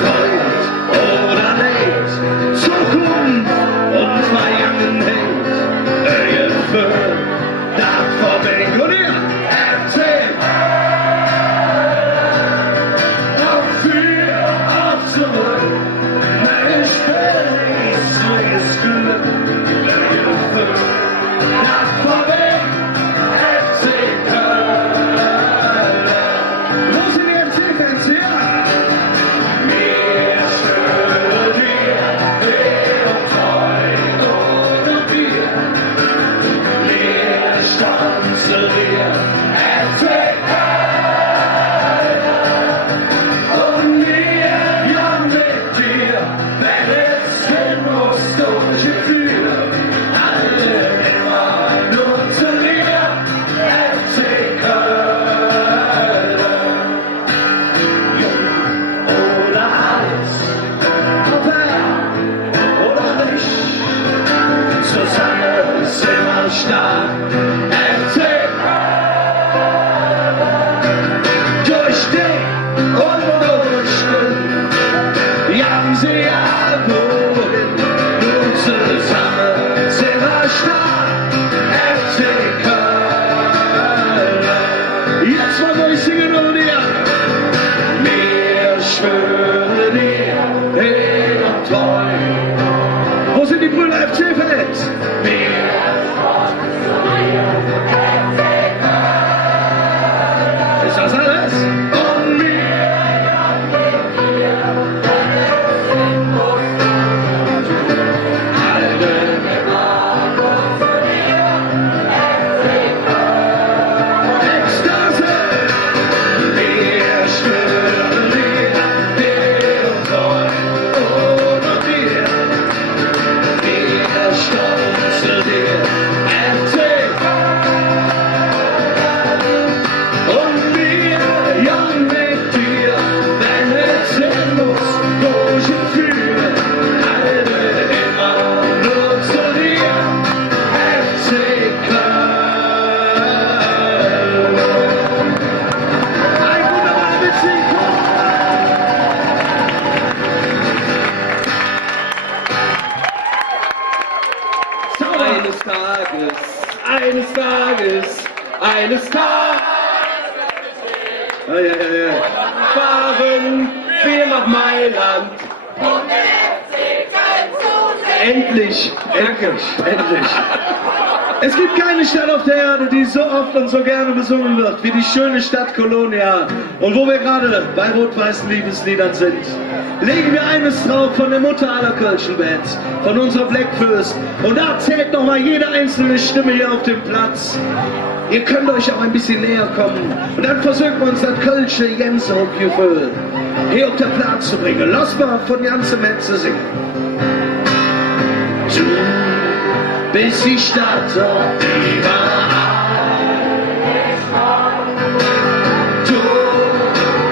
Freund oder Leid, Zukunft und Vergangenheit, Gefühl, das verbindet und ihr erzählt. Auf für, auf zurück, ich will nicht so Gefühl, das verbindet. treu. Wo sind die Brüder FC-Fans? Ist das alles? Und eines Tages fahren wir nach Mailand. Endlich, endlich. Es gibt keine Stadt auf der Erde, die so oft und so gerne besungen wird, wie die schöne Stadt Kolonia. Und wo wir gerade bei rot-weißen Liebesliedern sind, legen wir eines drauf von der Mutter aller Kölschen-Bands, von unserer Blackfirst. Und da zählt nochmal jede einzelne Stimme hier auf dem Platz. Ihr könnt euch auch ein bisschen näher kommen. Und dann versuchen wir uns das Kölsche Jenshof-Gefühl hier auf den Platz zu bringen. Lass mal von ganzem Herzen singen. Du bist die Stadt auf überall. Du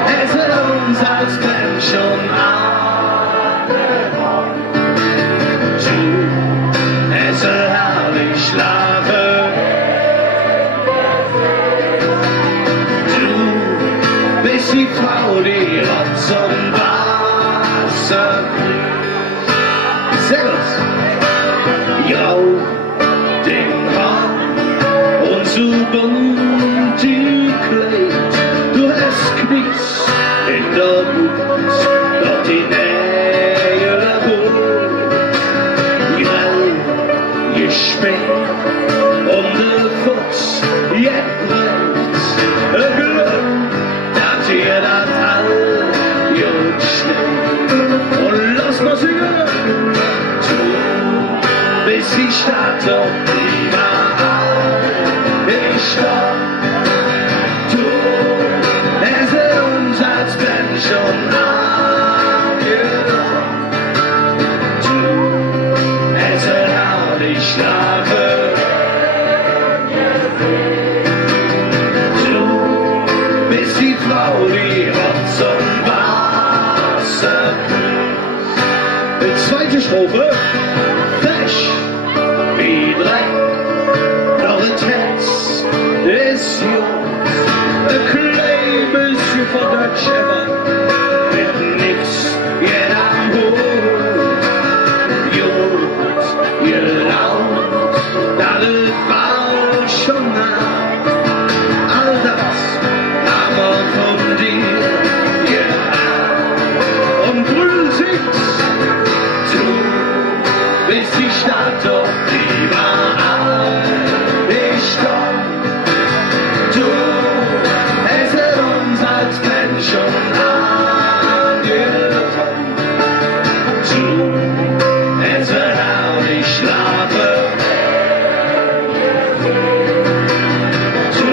es uns als Mensch und du es herrlich schlafen. Du bist die Frau, die Rotz und Wasser grüßt. Sehr gut. Grau, den Haar und so bunt gekleidet. Du hast Knicks in der Brust, doch die Nähe der Hohl. Grell, gespäht und der Fuchs, jetzt brennt Glück, dass ihr das all gut steht. Und lass mal singen. Bis die Stadt und überall ich komm, du, es ist uns als Mensch und angenommen. Du, es ist herrlich schlafen. Du bist die Frau, die Rotz und Wasser grüßt. Zweite Strophe. Wie Dreck, doch ein Herz ist Jungs, ein Kleines für Deutsch ever, mit nix, jeder am Hof, Jungs, gelaunt, das war schon nah, all das aber von dir, ja, und Brüll singt's, du bist die Stadt auf überall ich komm, du, es ist uns als Mensch und angekommen. Du, es wird herrlich schlafen. Du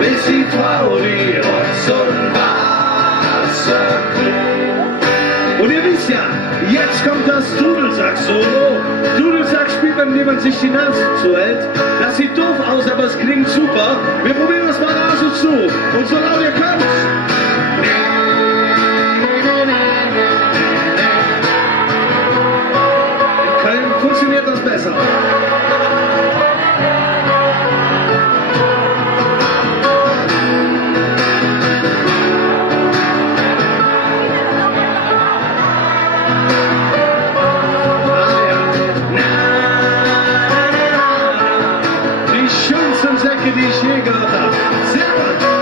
bist die Frau, die Rotz und Wasser kriegt. Und ihr wisst ja, jetzt kommt das Dudelsack-Solo. Dudelsack spielt man, indem man sich die Nase zuhält. Das sieht doof aus, aber es klingt super. Wir probieren das mal Nase zu. Und so laut ihr könnt. In Köln funktioniert das besser. Die ich je gehört habe. Sehr gut.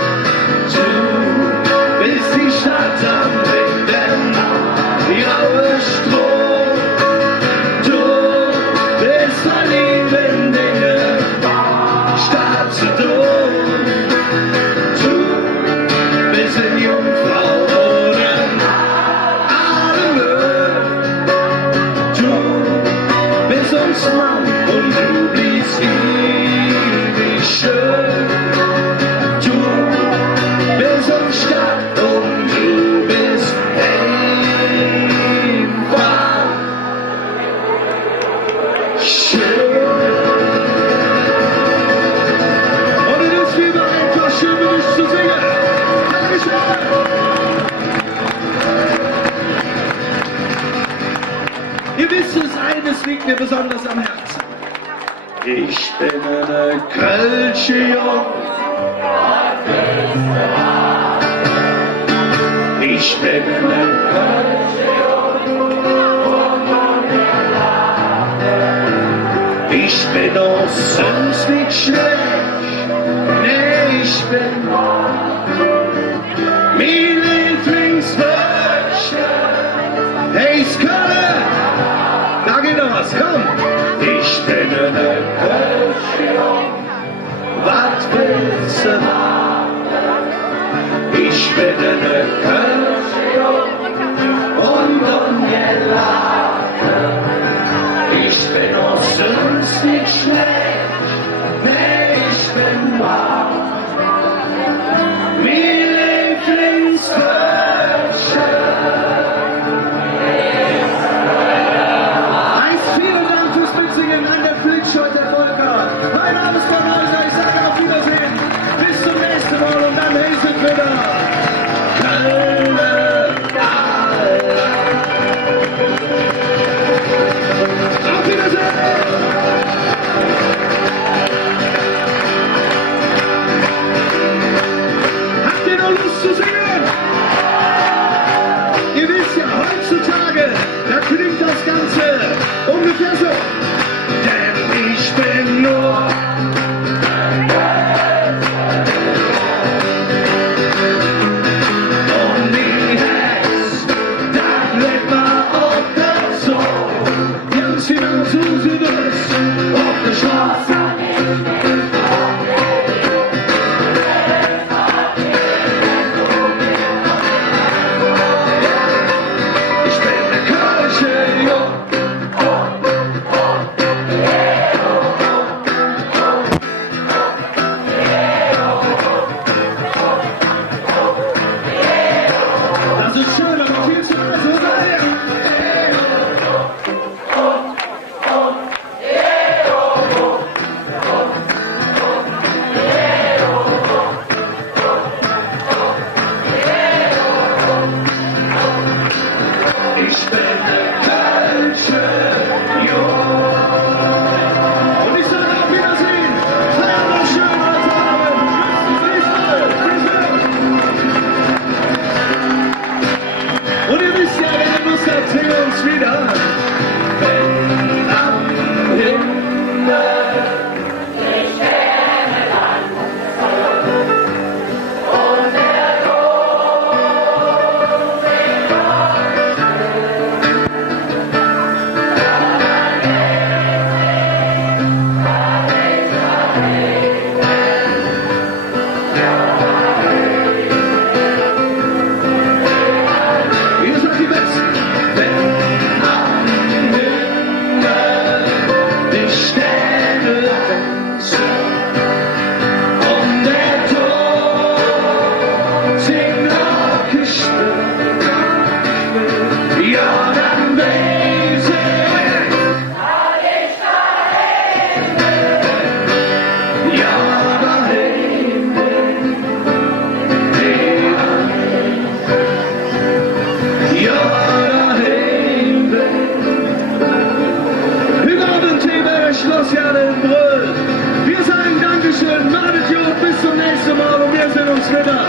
als Mann und du bliebst ewig schön. Du bist so stark und du bist einfach schön. Und es ist wieder einfach schön, mit euch zu singen. Dankeschön. Ihr wisst es, eines liegt mir besonders am Herzen. Ich bin eine Kölsche Jung. Ich bin eine Kölsche Jung. Ich bin auch sonst nicht schlecht. Nee, ich bin mein Lieblingswörtchen. Hey, Skalle! Da geht noch was, komm! Ich bin eine Kölsche Jung, was willst du haben? Ich bin eine Kölsche Jung und ungeladen. Ich bin auch sonst nicht schlecht, nee, ich bin wahr. Mein Lieblingswörtchen. Mein Name ist Von Häuser, ich sage auf Wiedersehen. Bis zum nächsten Mal und dann heißt es wieder Kölner. Auf Wiedersehen! Habt ihr noch Lust zu singen? Ihr wisst ja, heutzutage, da klingt das Ganze ungefähr so. Denn ich bin nur und mein Herz, das lebt mal auf der Zone. Ganz hinein zu Südwest, auf der Straße. Ich bin eine Kölsche Jung. Das ist schön, aber viel zu leise, oder? Ich bin eine Kölsche Jung. Und ich sage auf Wiedersehen. Feiern noch schön, meine Damen. Bis bald. Und ihr wisst ja, wenn ihr Lust habt, singen wir uns wieder. Wenn am Himmel die Sterne landen und der Tod sich ihr seid die Besten. Wenn am Himmel die Sterne landen und der Tod sich noch gestimmt, ja, dann weiß ich, ja, dahin bin ja, dahin bin über den Thema Schloss Jadenbrüll. Wir sagen Dankeschön, macht gut, bis zum nächsten Mal und wir sehen uns wieder.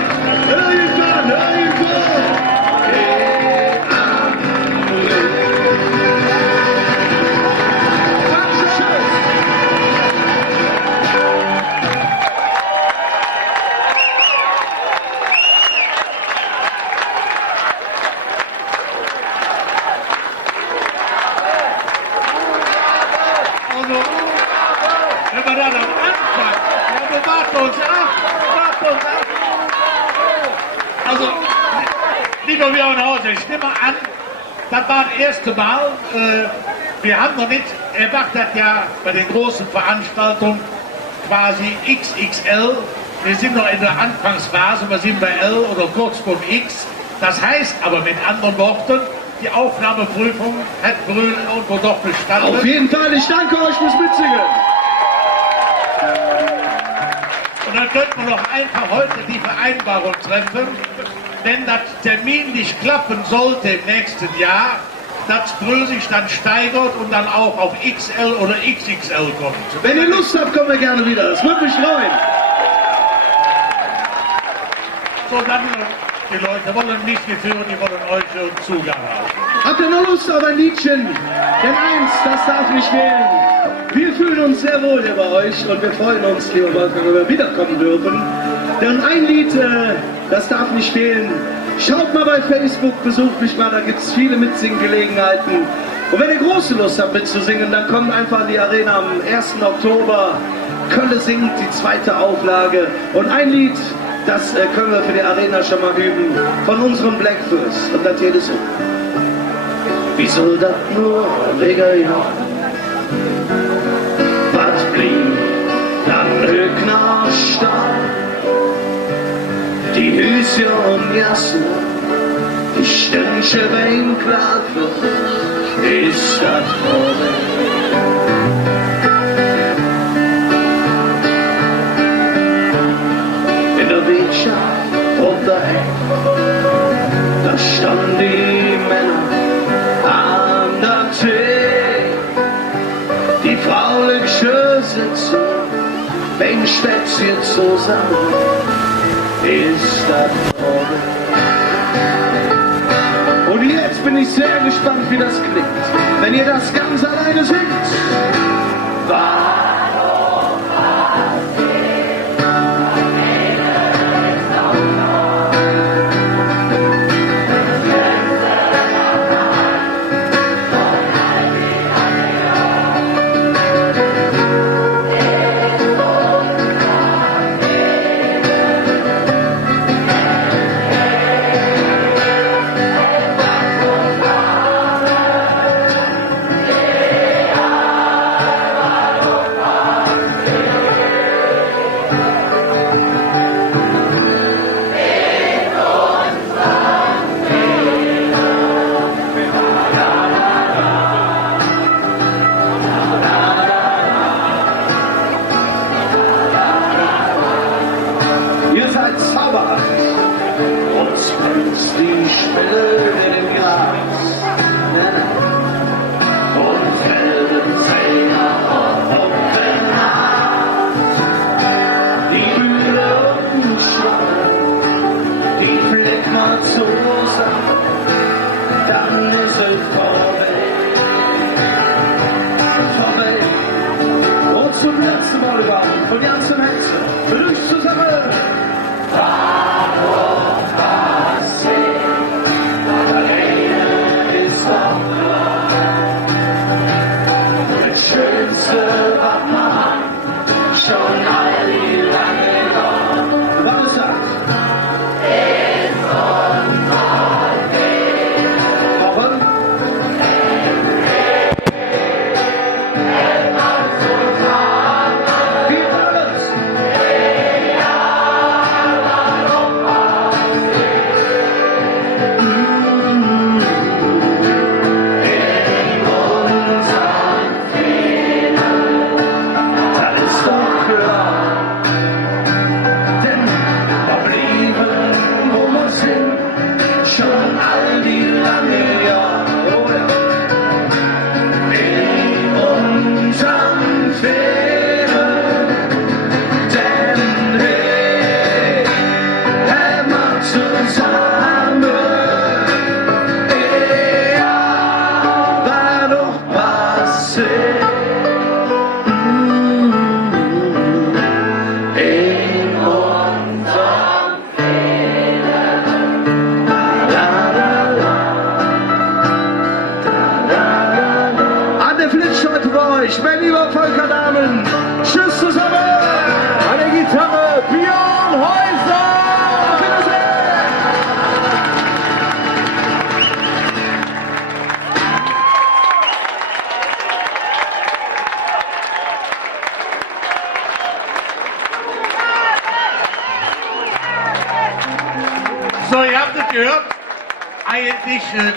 Irgendwann, irgendwo. Dankeschön. Also, wenn wir dann am Anfang, ja, wir warten uns ab. Also, lieber Björn Hause, ich nehme an, das war das erste Mal, wir haben noch nicht, er macht das ja bei den großen Veranstaltungen quasi XXL. Wir sind noch in der Anfangsphase, wir sind bei L oder kurz vor X. Das heißt aber mit anderen Worten, die Aufnahmeprüfung hat Brühl irgendwo doch bestanden. Auf jeden Fall, ich danke euch fürs Mitsingen. Und dann könnte man doch einfach heute die Vereinbarung treffen, wenn das Termin nicht klappen sollte im nächsten Jahr, dass Brühl sich dann steigert und dann auch auf XL oder XXL kommt. Wenn ihr Lust habt, kommen wir gerne wieder. Das würde mich freuen. So, dann, die Leute wollen nicht geführt, die wollen euch einen Zugang haben. Habt ihr noch Lust auf ein Liedchen? Denn eins, das darf nicht fehlen. Wir fühlen uns sehr wohl hier bei euch und wir freuen uns, lieber Wolfgang, wenn wir wiederkommen dürfen. Denn ein Lied, das darf nicht fehlen. Schaut mal bei Facebook, besucht mich mal, da gibt es viele Mitsingengelegenheiten. Und wenn ihr große Lust habt mitzusingen, dann kommt einfach in die Arena am 1. Oktober. Kölle singt, die zweite Auflage. Und ein Lied, das können wir für die Arena schon mal üben, von unserem Blackfirst. Und das geht so. Wie soll das nur wegen ja? Was blieb dann Högner Stadt? Die Hüse und Jassen, die Stünsche beim Klappe, ist das vorbei. In der Wirtschaft und der Heck, da standen die Männer an der Tee. Die frauliche sitzen, beim Spätzchen zusammen. Ist das vorbei. Und jetzt bin ich sehr gespannt, wie das klingt, wenn ihr das ganz alleine singt. Warum passiert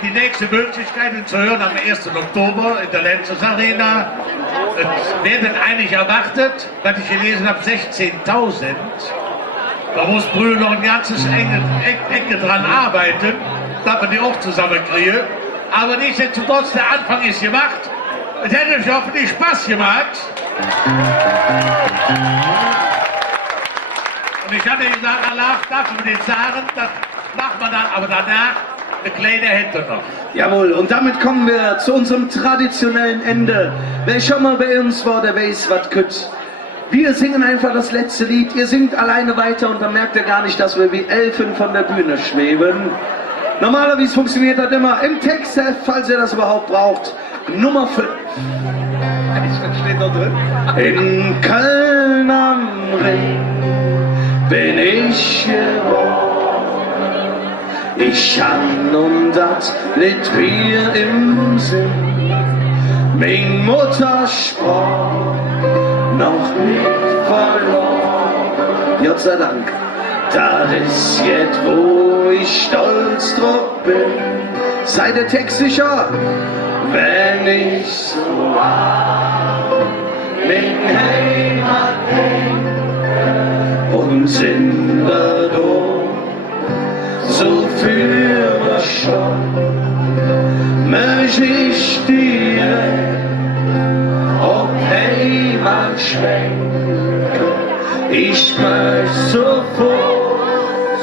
die nächste Möglichkeit, ihn zu hören am 1. Oktober in der Lenzers Arena. Es werden eigentlich erwartet, was ich gelesen habe, 16.000. Da muss Brühl noch ein ganzes Ecke dran arbeiten, dass wir die auch zusammenkriegen. Aber nichtsdestotrotz, der Anfang ist gemacht. Es hätte euch hoffentlich Spaß gemacht. Und ich hatte gesagt, Allah, darf man den sagen, das macht man dann, aber danach eine kleine Hände noch. Jawohl, und damit kommen wir zu unserem traditionellen Ende. Wer schon mal bei uns war, der weiß, was kütt. Wir singen einfach das letzte Lied, ihr singt alleine weiter und dann merkt ihr gar nicht, dass wir wie Elfen von der Bühne schweben. Normalerweise funktioniert das immer im Textheft, falls ihr das überhaupt braucht. Nummer 5. Ich steht da drin. In Köln am Ring bin ich geboren. Ich han und dat lit Bier im Sinn. Mein Mutter sprach noch nicht verloren. Gott sei Dank. Das ist jetzt, wo ich stolz drauf bin. Seid der Text sicher? Wenn ich so mit Heimat häng und sind wir da, so für mich schon, möcht ich dir ob Heimat schwenken. Ich möcht sofort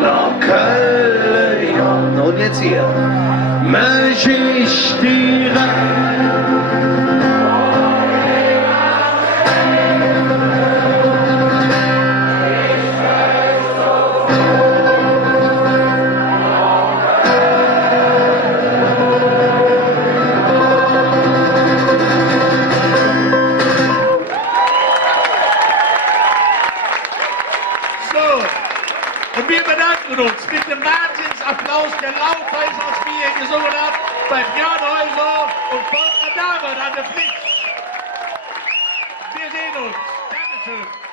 nach Köln, ja. Und jetzt hier, möcht ich dir und wir bedanken uns mit dem Wahnsinnsapplaus, der lauter ist, als wir gesungen haben, bei Björn Häuser und Volker Dahmen an der Pflicht. Wir sehen uns. Dankeschön.